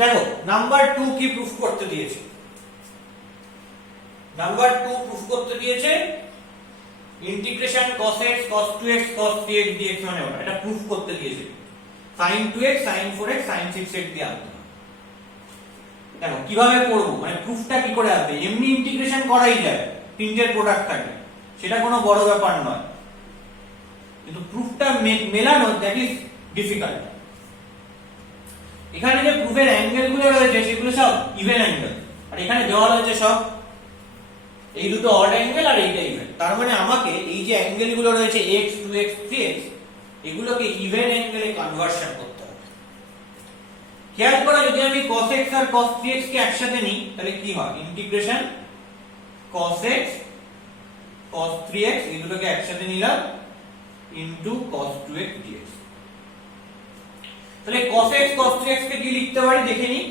দেখো নাম্বার 2 কি প্রুফ করতে দিয়েছে। নাম্বার 2 প্রুফ করতে দিয়েছে integration cos x cos 2x cos 3x dx মানে ওটা, এটা প্রুফ করতে দিয়েছে। sin 2x sin 4x sin 6x দিয়ে আনতে হবে। দেখো কিভাবে করব, মানে প্রুফটা কি করে আসবে। এমনি ইন্টিগ্রেশন করাই যায়, তিনটের প্রোডাক্ট থাকে, সেটা কোনো বড় ব্যাপার নয়, কিন্তু প্রুফটা মেলানো দ্যাট ইজ ডিফিকাল্ট। এখানে যে প্রুফের অ্যাঙ্গেল গুলো রয়েছে সেগুলো সব ইভেন অ্যাঙ্গেল, আর এখানে দেওয়া রয়েছে সব এই দুটো অড অ্যাঙ্গেল আর এইটা ইভেন। তার মানে আমাকে এই যে অ্যাঙ্গেল গুলো রয়েছে x 2x 3x এগুলোকে ইভেন অ্যাঙ্গেলে কনভার্সন করতে হবে। খেয়াল করো যদি আমি cos x আর cos 3x কে একসাথে নিই তাহলে কি হয়, integration cos x cos 3x এই দুটোকে একসাথে নিলাম ইনটু cos 2x dx। তাহলে cos x cos 3x কে কি লিখতে পারি দেখে নিই।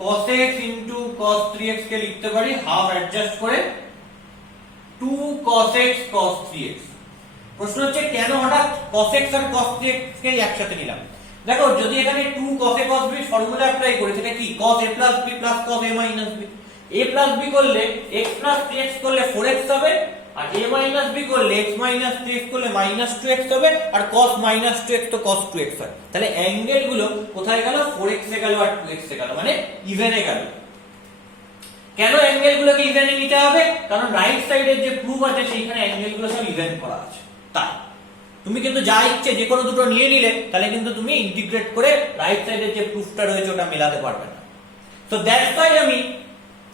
cos x into cos 3x কে লিখতে পারি হাফ অ্যাডজাস্ট করে 2 cos x cos 3x। প্রশ্ন হচ্ছে কেন হঠাৎ cos x আর cos 3x কে একসাথে নিলাম। দেখো যদি এখানে 2 cos a cos b formula apply করি সেটা কি cos a plus b plus cos a minus b। a plus b করলে x plus 3x করলে 4x হবে, আর a minus b করলে x minus 3x করলে minus 2x হবে, আর cos minus 2x তো cos 2x হয়। তাহলে অ্যাঙ্গেল গুলো কোথায় গেল, 4x এ গেল আর 2x এ গেল, মানে ইভেনে গেল। কেন অ্যাঙ্গেল গুলোকে ইভেনে নিতে হবে, কারণ রাইট সাইডের যে প্রুফ আছে সেইখানে অ্যাঙ্গেল গুলো সব ইভেন করা আছে। তাই তুমি কিন্তু যা ইচ্ছে যে কোনো দুটো নিয়ে নিলে তাহলে কিন্তু তুমি ইন্টিগ্রেট করে রাইট সাইডের যে প্রুফটা রয়েছে ওটা মেলাতে পারবে না। সো দ্যাটস হোয়াই আমি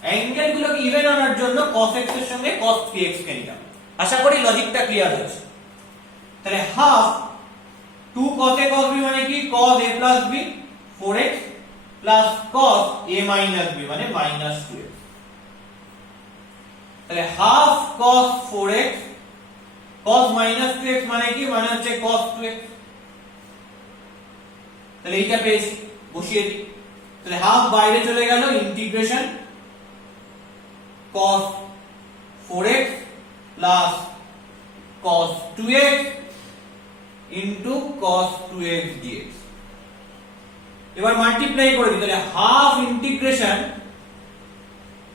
অ্যাঙ্গেল গুলোকে ইভেন আনার জন্য cos x এর সঙ্গে cos 3x কে নিলাম। আশা করি লজিকটা ক্লিয়ার হয়েছে। তাহলে half 2 cos a cos b মানে কি cos a plus b 4x plus cos a minus b মানে minus 2x। তাহলে half cos 4x cos minus 2x মানে কি, মানে হচ্ছে cos 2x। তাহলে এইটা পেয়েছি, বসিয়ে দিই। তাহলে হাফ বাইরে চলে গেল, integration cos 4x plus cos 2x into cos 2x dx। এবার মাল্টিপ্লাই করে দিই, তাহলে half integration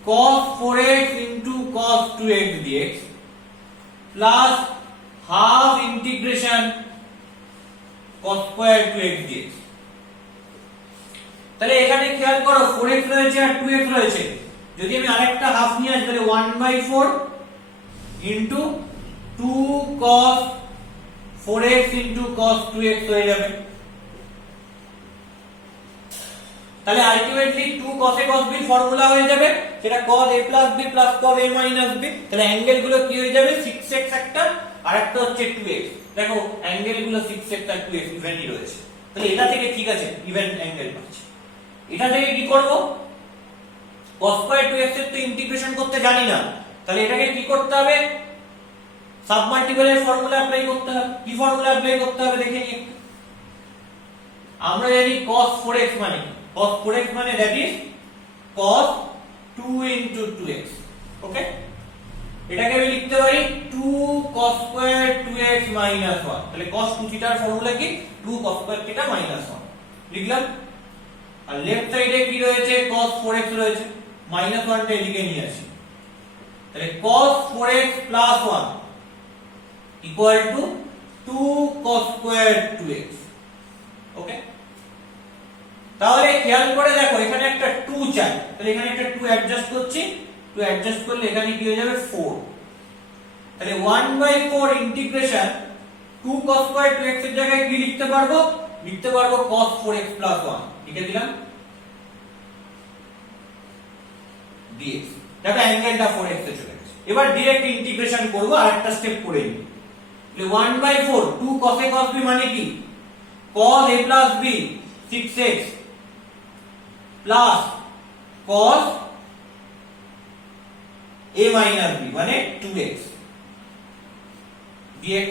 cos 4x into cos 2x dx plus half integration cos square 2x dx। তাহলে এখানে খেয়াল করো 4x রয়েছে আর 2x রয়েছে, যদি আমি আরেকটা হাফ নিয়ে আসি তাহলে 1/4 into 2 cos 4x into cos 2x হয়ে যাবে। তাহলে ultimately 2 cos a cos b formula হয়ে যাবে, সেটা cos a plus b plus cos a minus b। তাহলে অ্যাঙ্গেল গুলো কি হয়ে যাবে, 6x একটা আর একটা হচ্ছে 2x। দেখো অ্যাঙ্গেল গুলো 6x আর 2x ইভেনই রয়েছে, তাহলে এটা থেকে ঠিক আছে ইভেন অ্যাঙ্গেল পাচ্ছি। এটা থেকে কি করব, cos square 2x এর তো ইন্টিগ্রেশন করতে জানি না, তাহলে এটাকে কি করতে হবে, সাবমাল্টিপলের ফর্মুলা অ্যাপ্লাই করতে হবে। কি ফর্মুলা অ্যাপ্লাই করতে হবে দেখে নিই। আমরা জানি cos 4x মানে কি, cos 4x মানে that is cos 2 into 2x। ওকে, এটাকে আমি লিখতে পারি 2 cos square 2x minus 1। তাহলে cos 2 থিটার ফর্মুলা কি 2 cos square থিটা minus 1 লিখলাম। আর লেফট সাইডে কি রয়েছে, cos 4x রয়েছে, minus 1 টা এদিকে নিয়ে আসি। তাহলে cos 4x plus 1 equal to 2 cos square 2x। ওকে, তাহলে খেয়াল করে দেখো এখানে একটা 2 চাই, তাহলে এখানে একটা 2 অ্যাডজাস্ট করছি, 2 অ্যাডজাস্ট করলে এখানে কি হয়ে যাবে 4। তাহলে 1/4 ইন্টিগ্রেশন 2 cos square 2x এর জায়গায় কি লিখতে পারবো, লিখতে পারবো cos 4x plus 1 লিখে দিলাম dx। দেখো অ্যাঙ্গেলটা 4x এ চলে গেছে। এবার ডাইরেক্ট ইন্টিগ্রেশন করব, আরেকটা স্টেপ করে নিই। তাহলে 1/4 2 cos a cos b মানে কি cos a plus b 6x plus cos a minus b মানে 2x dx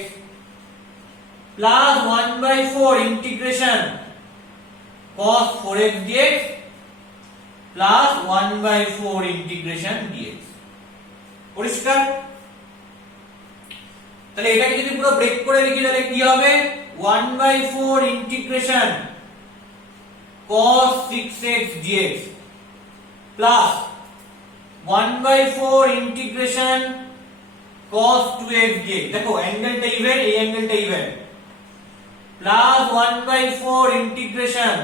plus 1/4 integration cos 4x dx plus 1/4 integration dx। পরিষ্কার? তাহলে এটাকে যদি পুরো ব্রেক করে লিখি তাহলে কি হবে, 1/4 integration cos 6x dx plus 1/4 integration cos 2x dx, দেখো অ্যাঙ্গেলটা ইভেন, এই অ্যাঙ্গেলটা even, plus 1/4 integration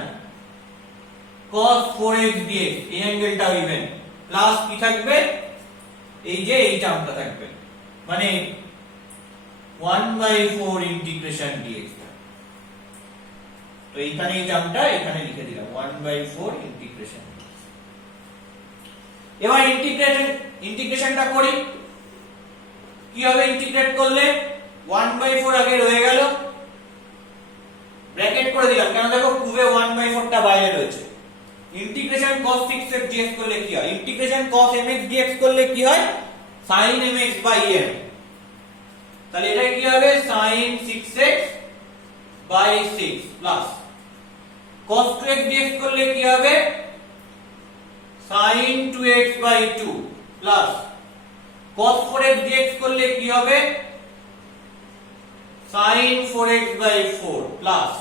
cos 4x dx, এই অ্যাঙ্গেলটাও ইভেন, প্লাস কি থাকবে, এই যে এই টার্মটা থাকবে, মানে 1/4 ইন্টিগ্রেশন dx। তো এইখানে এই টার্মটা এখানে লিখে দিলাম 1/4 ইন্টিগ্রেশন। এবার ইন্টিগ্রেশনটা করি, কি হবে ইন্টিগ্রেট করলে, 1/4 আগে রয়ে গেল, ব্র্যাকেট করে দিলাম, কেন দেখো প্রুফে 1/4 টা বাইরে রয়েছে। ইন্টিগ্রেশন cos 6x dx করলে কি হয়, ইন্টিগ্রেশন cos mx dx করলে কি হয়, sin mx বাই m, তাহলে এটা কি হবে sin 6x by 6 plus cos 2x dx করলে কি হবে sin 2x by 2 plus cos 4x dx করলে কি হবে sin 4x by 4 plus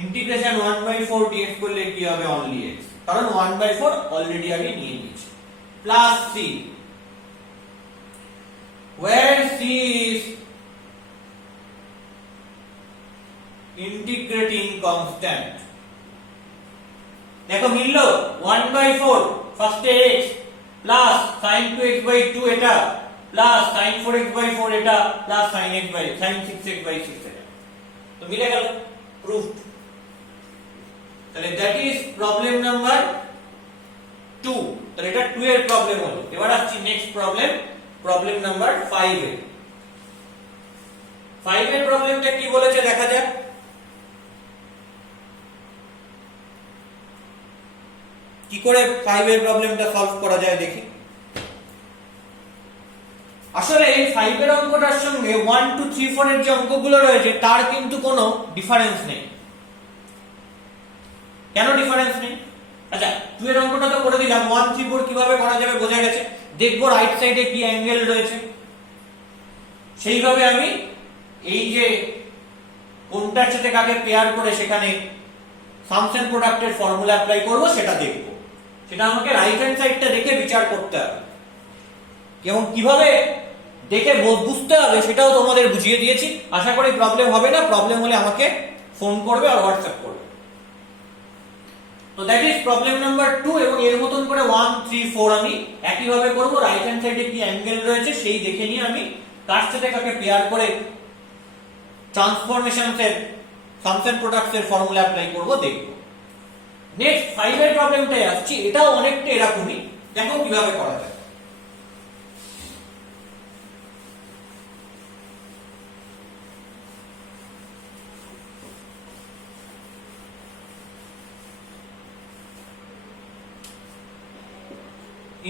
integration 1/4 dx করলে কি হবে অনলি x, কারণ 1/4 অলরেডি আগে নিয়ে নিয়েছি, plus c, where c is integrating constant। দেখো মিললো 1/4 ফার্স্টে x plus sin 2x by 2 এটা প্লাস sin 4x বাই 4 এটা প্লাস sin 6x বাই 6 এটা, তো মিলে গেল, প্রুফড। তাহলে দ্যাট ইজ প্রবলেম নাম্বার 2। তাহলে এটা 2 এর প্রবলেম হলো। এবার আসছি নেক্সট প্রবলেম, প্রবলেম নাম্বার 5 এ। 5 এর প্রবলেমটা কি বলেছে দেখা যাক। কি করে 5 এর প্রবলেমটা সলভ করা যায় দেখি। আসলে এই 5 এর অঙ্কটার সঙ্গে 1 2 3 4 এর যে অঙ্কগুলো রয়েছে তার কিন্তু কোনো ডিফারেন্স নেই। কেন ডিফারেন্স নেই? আচ্ছা 2 এর অঙ্কটা তো করে দিলাম, 1 3 4 কিভাবে করা যাবে বোঝা গেছে। দেখবো রাইট সাইডে কি অ্যাঙ্গেল রয়েছে, সেইভাবে আমি এই যে কোনটার সাথে কাকে পেয়ার করে সেখানে সামস এন্ড প্রোডাক্টের ফর্মুলা অ্যাপ্লাই করব সেটা দেখব। সেটা আমাকে রাইট হ্যান্ড সাইডটা দেখে বিচার করতে হবে এবং কিভাবে দেখে বুঝতে হবে সেটাও তোমাদের বুঝিয়ে দিয়েছি। আশা করি প্রবলেম হবে না, প্রবলেম হলে আমাকে ফোন করবে আর হোয়াটসঅ্যাপ করবে। তো দ্যাট ইজ প্রবলেম নাম্বার 2 এবং এর মতন করে 1 3 4 আমি একই ভাবে করব। রাইট হ্যান্ড সাইডে কি অ্যাঙ্গেল রয়েছে সেই দেখে নিয়ে আমি কার সাথে কাকে পেয়ার করে ট্রান্সফরমেশনস এর সামস এন্ড প্রোডাক্টস এর ফর্মুলা অ্যাপ্লাই করব দেখব। নেক্সট 5 এর প্রবলেমটাই আসছি, এটাও অনেকটা এরকমই, দেখো কিভাবে করা যায়।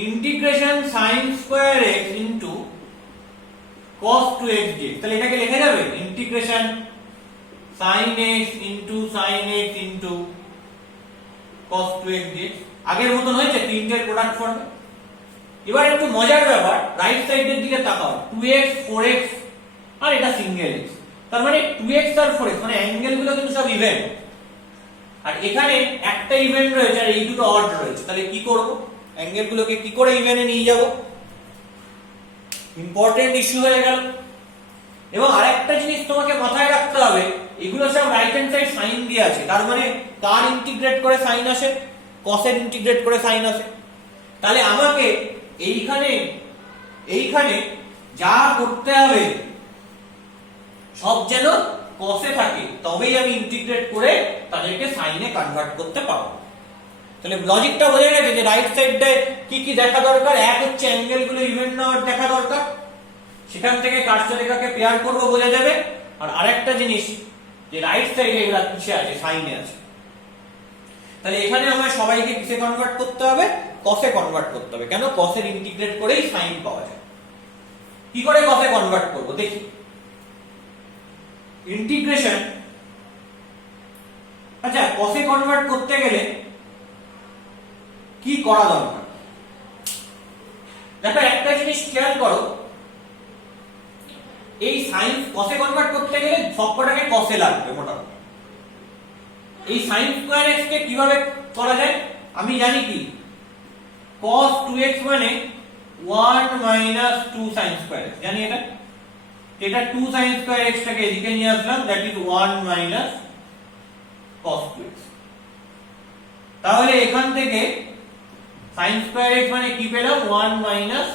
Integration sin square x into cos 2x dx, তাহলে এটাকে লেখা যাবে integration sin x into sin x into cos 2x dx। আগের মতন হয়েছে, তিনটের প্রোডাক্ট ফর্মে। এবার একটু মজার ব্যাপার, রাইট সাইডের দিকে তাকাও, 2x 4x আর এটা সিঙ্গেল x, তার মানে 2x আর 4x মানে অ্যাঙ্গেল গুলো কিন্তু সব ইভেন, আর এখানে একটা ইভেন রয়েছে আর এই দুটো অড রয়েছে। তাহলে কি করব, অ্যাঙ্গেল গুলোকে কি করে ইভেনে নিয়ে যাব, ইম্পর্টেন্ট ইস্যু হয়ে গেল। এবং আরেকটা জিনিস তোমাকে মাথায় রাখতে হবে, এগুলো সব রাইট হ্যান্ড সাইড সাইন দিয়ে আছে, তার মানে কার ইন্টিগ্রেট করে সাইন আসে, cos এর ইন্টিগ্রেট করে সাইন আসে। তাহলে আমাকে এইখানে যা করতে হবে সব যেন cos এ থাকে, তবেই আমি ইন্টিগ্রেট করে তাদেরকে সাইনে কনভার্ট করতে পারবো। তাহলে লজিকটা বোঝা গেছে যে রাইট সাইডটায় কি কি দেখা দরকার। এক হচ্ছে অ্যাঙ্গেল গুলো ইভেন না দেখা দরকার, সেখান থেকে কার সাথে কাকে পেয়ার করব বোঝা যাবে। আর আরেকটা জিনিস যে রাইট সাইডে এগুলা কিসে আছে, সাইনে আছে। তাহলে এখানে আমার সবাইকে কিসে কনভার্ট করতে হবে, cos এ কনভার্ট করতে হবে। কেন, cos এর ইন্টিগ্রেট করেই সাইন পাওয়া যায়। কি করে cos এ কনভার্ট করব দেখি। ইন্টিগ্রেশন, আচ্ছা cos এ কনভার্ট করতে গেলে কি করা দরকার, দেখো একটা জিনিস খেয়াল করো, এই সাইন cos এ কনভার্ট করতে গেলে সবকটাকে cos এ লাগবে মোটামুটি। এই sin স্কয়ার x কে কিভাবে করা যায়? আমি জানি কি cos 2x মানে 1 minus 2 sin স্কয়ার x, জানি এটা 2 sin স্কয়ার x টাকে এদিকে নিয়ে আসলাম, that is 1 minus cos 2x। তাহলে এখান থেকে sin স্কয়ার x মানে কি পেলাম? 1 minus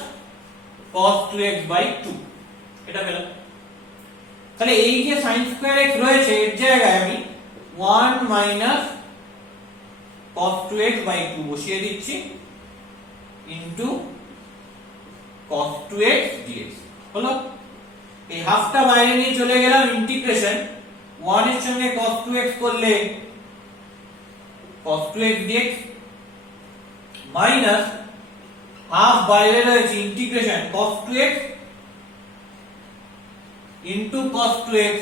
cos 2x by 2, এটা পেলাম। তাহলে এই যে sin স্কয়ার x রয়েছে এর জায়গায় আমি 1 minus cos 2x by 2 বসিয়ে দিচ্ছি ইনটু cos 2x dx হলো। এই হাফটা বাইরে নিয়ে চলে গেলাম, ইন্টিগ্রেশন 1 এর সঙ্গে cos 2x করলে cos 2x dx minus half বাইরে রয়েছে, integration cos 2x into cos 2x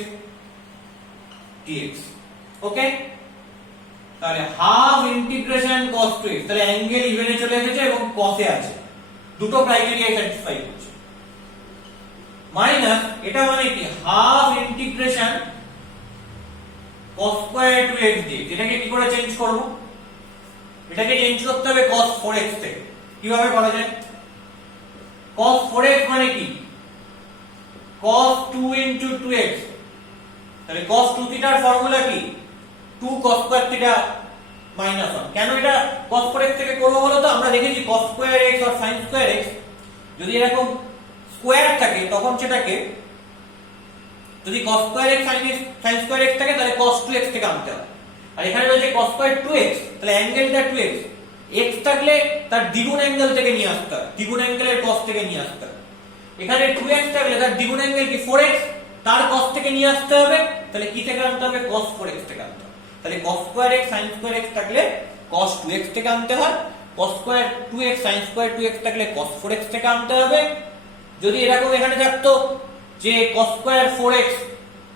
dx। ওকে, তাহলে হাফ ইন্টিগ্রেশন cos 2x, তাহলে অ্যাঙ্গেল ইভেনে চলে এসেছে এবং cos এ আছে, দুটো ক্রাইটেরিয়া স্যাটিসফাই করছে। মাইনাস এটা মানে কি half integration cos square 2x dx। এটাকে কি করে চেঞ্জ করব? এটাকে চেঞ্জ করতে হবে cos 4x থেকে। কিভাবে করা যায়? cos 4x মানে কি cos 2 into 2x, তাহলে cos 2 থিটার ফর্মুলা কি 2 cos স্কয়ার থিটা মাইনাস 1। কেন এটা cos 4x থেকে করব বলো তো? আমরা দেখেছি cos স্কয়ার x আর sin স্কয়ার x যদি এরকম স্কয়ার থাকে তখন সেটাকে, যদি cos square x sin square x থাকে তাহলে cos 2x থেকে আনতে হবে। আর এখানে রয়েছে cos স্কয়ার 2x, তাহলে অ্যাঙ্গেলটা 2x, x থাকলে তার দ্বিগুণ অ্যাঙ্গেল থেকে নিয়ে আসতে হবে, দ্বিগুণ অ্যাঙ্গেলের cos থেকে নিয়ে আসতে হবে। এখানে 2x থাকলে তার দ্বিগুণ অ্যাঙ্গেল কি 4x, তার cos থেকে নিয়ে আসতে হবে, তাহলে কি থেকে আনতে হবে? cos 4x থেকে আনতে হবে। তাহলে cos square x sin square x থাকলে cos 2x থেকে আনতে হয়, cos square 2x sin square 2x থাকলে cos 4x থেকে আনতে হবে। যদি এরকম এখানে থাকতো যে cos স্কয়ার 4x,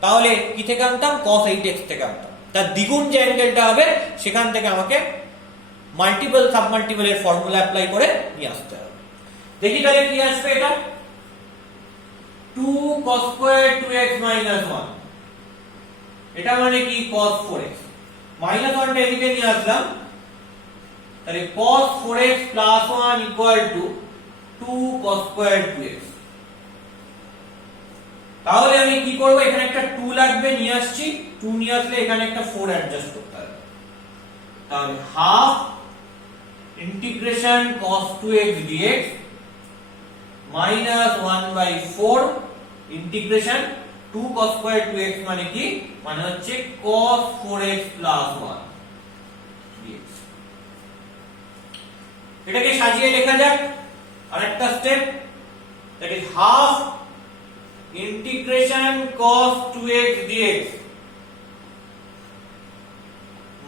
তাহলে কি থেকে আনতাম? cos 8x থেকে আনতাম। তার দ্বিগুণ যে অ্যাঙ্গেলটা হবে সেখান থেকে আমাকে মাল্টিপল সাবমাল্টিপলের ফর্মুলা অ্যাপ্লাই করে নিয়ে আসতে হবে। দেখি তাহলে কি আসবে এটা 2 cos স্কয়ার 2x minus 1, এটা মানে কি cos 4x, মাইনাস 1 টা এদিকে নিয়ে আসলাম, তাহলে cos 4x plus 1 equal to 2 cos square 2x। তাহলে আমি কি করব? এখানে একটা 2 লাগবে, নিয়ে আসছি, 2 নিয়ে আসলে এখানে একটা 4 অ্যাডজাস্ট করতে হবে। তাহলে half integration cos 2x dx minus 1 by 4 integration 2 cos square 2x মানে কি? মানে হচ্ছে cos 4x plus 1 dx। এটাকে সাজিয়ে লেখা যাক আরেকটা step, that is half integration cos 2x dx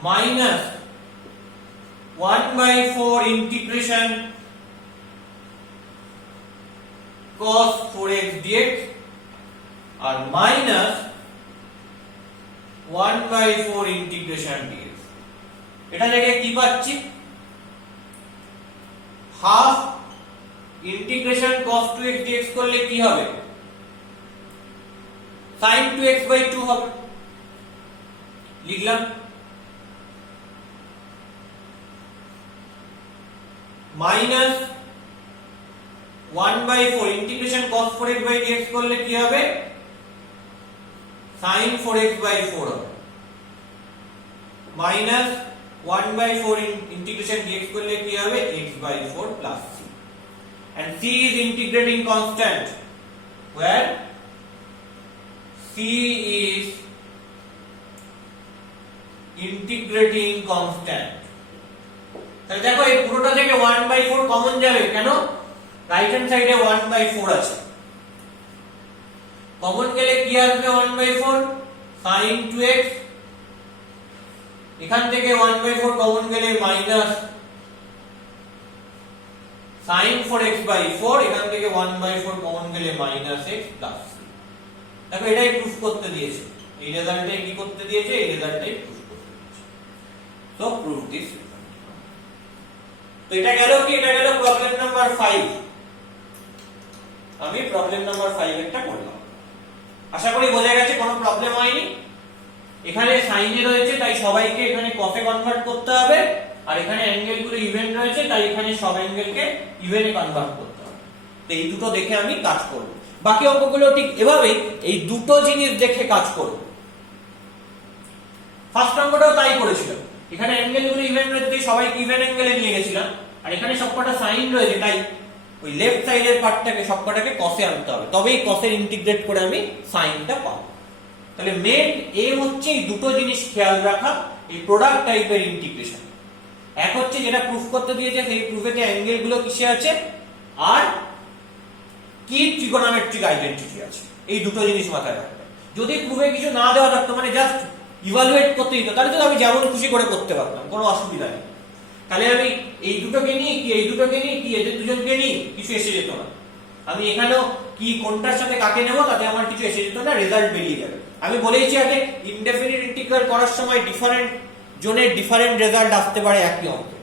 minus 1 by 4 integration cos 4x dx আর মাইনাস 1 by 4 integration dx। এটা থেকে কি পাচ্ছি? Half integration cos 2x dx করলে কি হবে? sin 2x by 2 হবে, লিখলাম, minus 1 by 4 integration cos 4x by dx করলে কি হবে? sin 4x by 4 হবে, মাইনাস 1 by 4 integration dx করলে কি হবে? x by 4 plus c, and c is integrating constant where c is integrating constant। তাহলে দেখো এই পুরোটা থেকে 1 by 4 কমন যাবে, কেন? রাইট হ্যান্ড সাইডে 1 by 4 আছে, কমন গেলে কি আসবে? 1 by 4 sin 2x, এখান থেকে 1 by 4 কমন গেলে মাইনাস sin 4x by 4, এখান থেকে 1 by 4 কমন গেলে মাইনাস x প্লাস c। দেখো এটাই প্রুফ করতে দিয়েছে, এই রেজাল্টটাই কি করতে দিয়েছে? এই রেজাল্টটাই প্রুফ করতে দিয়েছে। So proof this. তো এটা গেল কি? এটা গেল প্রবলেম নাম্বার 5। আমি প্রবলেম নাম্বার 5 একটা করলাম, আশা করি বোঝা গেছে, কোনো প্রবলেম হয়নি। এখানে সাইনে রয়েছে তাই সবাইকে এখানে কসে কনভার্ট করতে হবে, আর এখানে অ্যাঙ্গেল গুলো ইভেন রয়েছে তাই এখানে সব অ্যাঙ্গেলকে ইভেনে কনভার্ট করতে হবে। তো এই দুটো দেখে আমি কাজ করব। বাকি অঙ্কগুলো ঠিক এভাবেই এই দুটো জিনিস দেখে কাজ করব। ফার্স্ট অঙ্কটাও তাই করেছিলাম, এখানে অ্যাঙ্গেল গুলো ইভেন রয়েছে তাই সবাইকে ইভেন অ্যাঙ্গেলে নিয়ে গেছিলাম, আর এখানে সবকটা সাইন রয়েছে তাই ওই লেফট সাইডের পার্টটাকে সবকটাকে কসে আনতে হবে, তবেই কসের ইন্টিগ্রেট করে আমি সাইনটা পাবো। তাহলে মেন এম হচ্ছে এই দুটো জিনিস খেয়াল রাখা এই প্রোডাক্ট টাইপের ইন্টিগ্রেশন। এক হচ্ছে যেটা প্রুফ করতে দিয়েছে সেই প্রুফেতে অ্যাঙ্গেল গুলো কিসে আছে, আর কি ট্রিগোনোমেট্রিক আইডেন্টিটি আছে, এই দুটো জিনিস মাথায় রাখবে। যদি প্রুফে কিছু না দেওয়া থাকতো, মানে জাস্ট ইভালুয়েট করতে দিত, তাহলে তো আমি যেমন খুশি করে করতে পারতাম, কোনো অসুবিধা নেই। তাহলে আমি এই দুটোকে নিই কি এই দুটোকে নিই কি এদের দুজনকে নিই, কিছু এসে যেত না। আমি এখানেও কি কোনটার সাথে কাকে নেব তাতে আমার কিছু এসে যেত না, রেজাল্ট বেরিয়ে যাবে। আমি বলেইছি আগে ইনডেফিনিট ইন্টিগ্রাল করার সময় ডিফারেন্ট জোনের ডিফারেন্ট রেজাল্ট আসতে পারে একই অঙ্কে।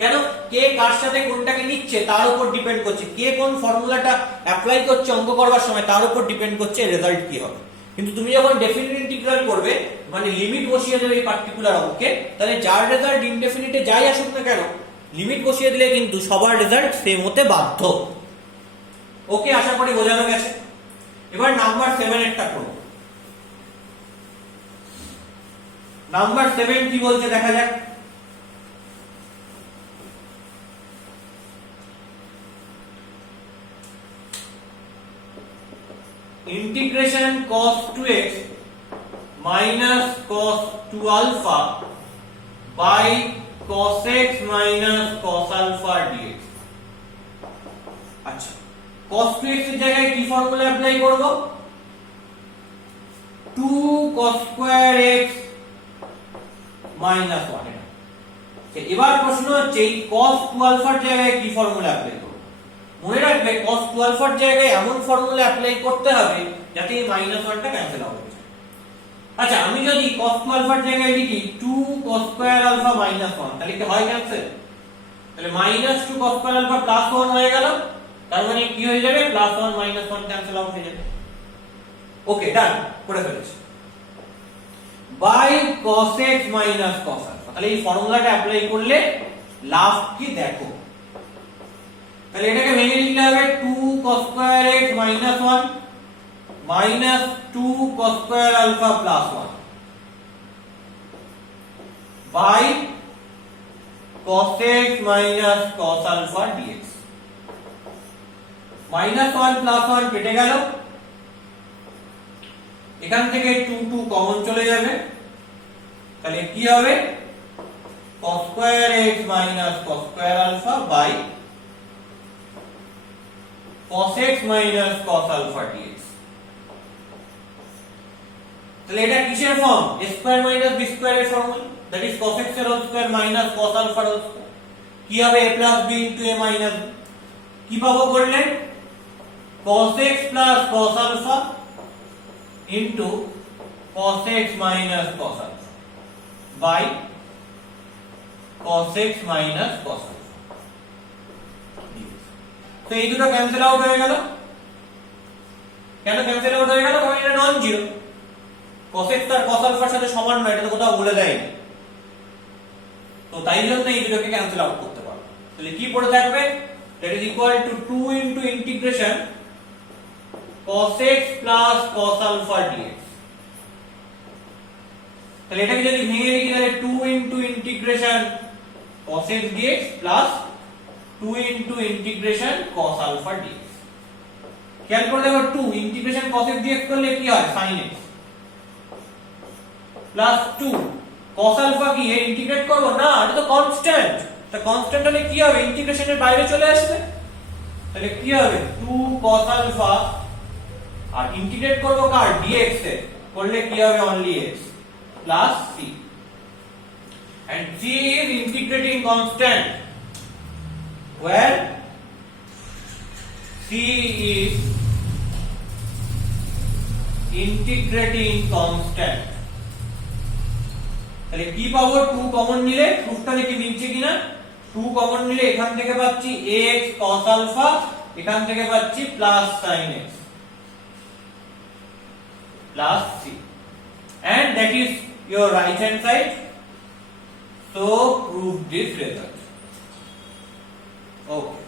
কেন, কে কার সাথে কোনটাকে নিচ্ছে তার উপর ডিপেন্ড করছে, কে কোন ফর্মুলাটা অ্যাপ্লাই করছে অঙ্ক করবার সময় তার উপর ডিপেন্ড করছে রেজাল্ট কি হবে। কিন্তু তুমি যখন ডেফিনিট ইন্টিগ্রাল করবে, মানে লিমিট বসিয়ে দেবে এই পার্টিকুলার অঙ্কে, তাহলে যার রেজাল্ট ইনডেফিনিটে যাই আসুক না কেন, লিমিট বসিয়ে দিলে কিন্তু সবার রেজাল্ট সেম হতে বাধ্য। ওকে, আশা করি বোঝানো গেছে। এবার নাম্বার 7 এরটা করব। নাম্বার 7 কি বলছে দেখা যাক। Integration cos 2x minus cos 2 alpha by cos x minus cos alpha dx। আচ্ছা, cos 2x এর জায়গায় কি ফর্মুলা অ্যাপ্লাই করব, 2 cos square x minus 1। এবার প্রশ্ন হচ্ছে এই cos 2 alpha এর জায়গায় কি ফর্মুলা অ্যাপ্লাই করব। মনে রাখবে cos 2 alpha এর জায়গায় এমন ফর্মুলা অ্যাপ্লাই করতে হবে যাতে এই -1টা ক্যান্সেল আউট হয়ে যায়। আচ্ছা, আমি যদি cos 2 alpha এর জায়গায় লিখি 2 cos square alpha -1, তাহলে কি হয় ক্যান্সেল? তাহলে -2 cos square alpha +1 হয়ে গেল, তার মানে কি হয়ে যাবে, +1 -1 ক্যান্সেল আউট হয়ে যাবে। ওকে, ডান, করে ফেলেছি। By cos x minus cos alpha, তাহলে এই ফর্মুলাটা অ্যাপ্লাই করলে লাভ কি দেখো। তাহলে এটাকে ভেঙে লিখলে হবে 2 cos square x minus 1 minus 2 cos square alpha plus 1 by cos x minus cos alpha dx। minus 1 plus 1 কেটে গেল, এখান থেকে 2 কমন চলে যাবে, তাহলে কি হবে, cos square x minus cos square alpha by cos x minus cos alpha dx। তাহলে এটা কিসের form, a square minus b square এর formula, that is cos x এর whole square minus cos alpha এর হোল স্কয়ার। কি হবে, a plus b into a minus b। কি পাবো করলে, cos x plus cos alpha into cos x minus cos alpha by cos x minus cos alpha। তো এই দুটো cancel out হয়ে গেল। কেন ক্যান্সেল আউট হয়ে গেল, কারণ এটা নন জিরো। cos x আর cos alpha এর সাথে সমান নয়, এটা তো কোথাও বলে দেয়নি, তো তাই জন্য এই দুটোকে ক্যান্সেল আউট করতে পারবো। তাহলে কি পড়ে থাকবে, that is equal to 2 into integration cos x plus cos alpha dx। তাহলে এটাকে যদি ভেঙে লিখি তাহলে 2 into integration cos x dx plus 2 into integration cos alpha dx। খেয়াল করে দেখো 2 integration cos x dx করলে কি হয়, sin x plus 2 cos alpha কি এর ইন্টিগ্রেট করব না, এটা তো কনস্ট্যান্ট, তা কনস্ট্যান্ট হলে কি হবে, ইন্টিগ্রেশনের বাইরে চলে আসবে, তাহলে কি হবে 2 cos alpha আর ইন্টিগ্রেট করব কার, dx এ, করলে কি হবে only x plus c, and c is integrating constant where c is integrating constant। তাহলে কি পাবো, 2 কমন নিলে, প্রুফটা দেখি মিলছে কিনা, 2 কমন নিলে এখান থেকে পাচ্ছি ax cos alpha, এখান থেকে পাচ্ছি plus sin x plus c, and that is your right hand side. So prove this result. Okay.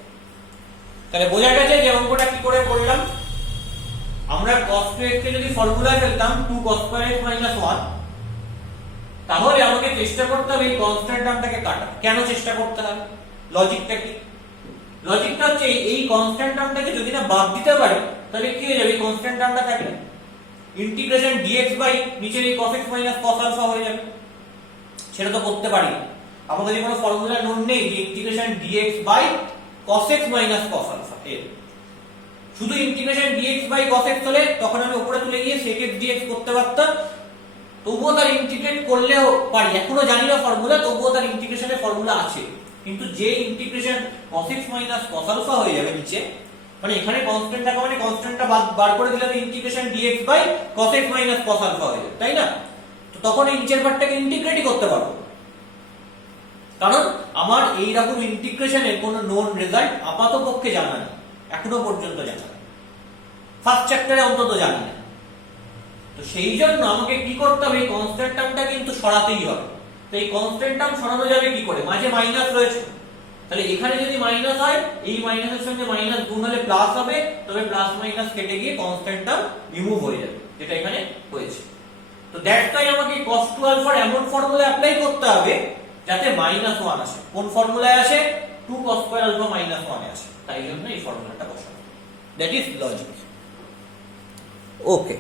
তাহলে বোঝা গেছে যে অঙ্কটা কি করে করলাম। আমরা cos 2x কে যদি ফর্মুলায় ফেলতাম 2 cos square x minus 1, তাহলে আমাকে চেষ্টা করতে হবে এই কনস্ট্যান্ট টার্মটাকে কাটা। কেন চেষ্টা করতে হবে? লজিকটা কি? লজিকটা হচ্ছে এই কনস্ট্যান্ট টার্মটাকে যদি না বাদ দিতে পারি তাহলে কি হয়ে যাবে? এই কনস্ট্যান্ট টার্মটা থাকলে ইন্টিগ্রেশন dx বাই নিচের এই cos x minus cos alpha হয়ে যাবে। সেটা তো করতে পারি। আমাদের যে কোনো ফর্মুলা নোন নেই যে integration dx by cos x minus cos alpha এর। শুধু integration dx by cos x হলে তখন আমি উপরে তুলে গিয়ে sec x dx করতে পারতাম, তবুও তার ইন্টিগ্রেট করলেও পারি। এখনো জানি না ফর্মুলা, তবুও তার ইন্টিগ্রেশনের ফর্মুলা আছে। কিন্তু যে integration cos x minus cos alpha হয়ে যাবে নিচে, মানে এখানে কনস্ট্যান্ট থাকা মানে কনস্ট্যান্টটা বার করে দিলে আমি integration dx by cos x minus cos alpha হয়ে যাবে, তাই না? তো তখন এই নিচের পার্টটাকে ইন্টিগ্রেটই করতে পারবো, কারণ আমার এই রকম ইন্টিগ্রেশনের কোনো নোন রেজাল্ট আপাতপক্ষে জানা নেই, এখনো পর্যন্ত জানা নেই, ফার্স্ট চ্যাপ্টারে অন্তত জানি না। তো সেই জন্য আমাকে কি করতে হবে? এই কনস্ট্যান্ট টার্মটা কিন্তু সরাতেই হবে। তো এই কনস্ট্যান্ট টার্ম সরানো যাবে কি করে? মাঝে মাইনাস রয়েছে, তাহলে এখানে যদি মাইনাস হয় এই মাইনাসের সঙ্গে মাইনাস গুণ হলে প্লাস হবে, তবে প্লাস মাইনাস কেটে গিয়ে কনস্ট্যান্ট টার্ম রিমুভ হয়ে যাবে, যেটা এখানে হয়েছে। তো দ্যাটস ওয়াই আমাকে cos 2 আলফার এমন ফর্মুলা অ্যাপ্লাই করতে হবে যাতে মাইনাস 1 আসে। কোন ফর্মুলায় আসে? 2 cos স্কয়ার আলফা মাইনাস 1 এ আসে। তাই জন্য এই ফর্মুলাটা বসানো। That is logic. ওকে।